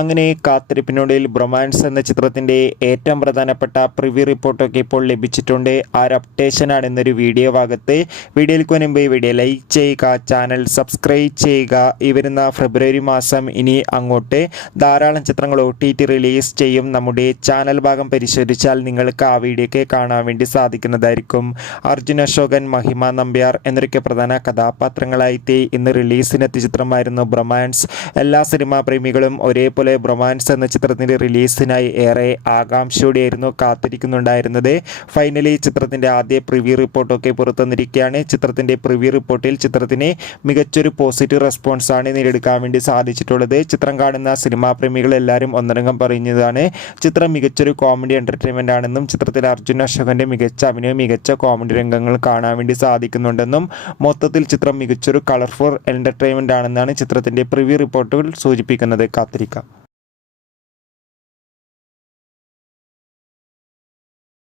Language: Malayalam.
അങ്ങനെ കാത്തിരിപ്പിനൊടുവിൽ ബ്രൊമാൻസ് എന്ന ചിത്രത്തിൻ്റെ ഏറ്റവും പ്രധാനപ്പെട്ട പ്രിവ്യൂ റിപ്പോർട്ടൊക്കെ ഇപ്പോൾ ലഭിച്ചിട്ടുണ്ട്. ആ ഒരു അപ്ഡേഷനാണ് ഇന്നൊരു വീഡിയോ ഭാഗത്ത്. വീഡിയോയിലേക്ക് മുൻപ് വീഡിയോ ലൈക്ക് ചെയ്യുക, ചാനൽ സബ്സ്ക്രൈബ് ചെയ്യുക. ഈ വരുന്ന ഫെബ്രുവരി മാസം ഇനി അങ്ങോട്ട് ധാരാളം ചിത്രങ്ങൾ OTT റിലീസ് ചെയ്യും. നമ്മുടെ ചാനൽ ഭാഗം പരിശോധിച്ചാൽ നിങ്ങൾക്ക് ആ വീഡിയോയ്ക്ക് കാണാൻ വേണ്ടി സാധിക്കുന്നതായിരിക്കും. അർജുൻ അശോകൻ, മഹിമ നമ്പ്യാർ എന്നൊക്കെ പ്രധാന കഥാപാത്രങ്ങളായിട്ട് ഇന്ന് റിലീസിനെത്തിയ ചിത്രമായിരുന്നു ബ്രൊമാൻസ്. എല്ലാ സിനിമാ പ്രേമികളും ഒരേപോലെ ബ്രൊമാൻസ് എന്ന ചിത്രത്തിൻ്റെ റിലീസിനായി ഏറെ ആകാംക്ഷയോടെയായിരുന്നു കാത്തിരിക്കുന്നുണ്ടായിരുന്നത്. ഫൈനലി ചിത്രത്തിൻ്റെ ആദ്യ പ്രിവ്യൂ റിപ്പോർട്ടൊക്കെ പുറത്തുവന്നിരിക്കുകയാണ്. ചിത്രത്തിൻ്റെ പ്രിവ്യൂ റിപ്പോർട്ടിൽ ചിത്രത്തിന് മികച്ചൊരു പോസിറ്റീവ് റെസ്പോൺസാണ് നേടിയെടുക്കാൻ വേണ്ടി സാധിച്ചിട്ടുള്ളത്. ചിത്രം കാണുന്ന സിനിമാ പ്രേമികൾ എല്ലാവരും ഒന്നടങ്കം പറയുന്നതാണ് ചിത്രം മികച്ചൊരു കോമഡി എൻ്റർടൈൻമെൻ്റ് ആണെന്നും ചിത്രത്തിൽ അർജുൻ അശോകൻ്റെ മികച്ച അഭിനയം, മികച്ച കോമഡി രംഗങ്ങൾ കാണാൻ വേണ്ടി സാധിക്കുന്നുണ്ടെന്നും മൊത്തത്തിൽ ചിത്രം മികച്ചൊരു കളർഫുൾ എൻ്റർടൈൻമെൻ്റ് ആണെന്നാണ് ചിത്രത്തിൻ്റെ പ്രിവ്യൂ റിപ്പോർട്ടുകൾ സൂചിപ്പിക്കുന്നത്. കാത്തിരിക്കാം.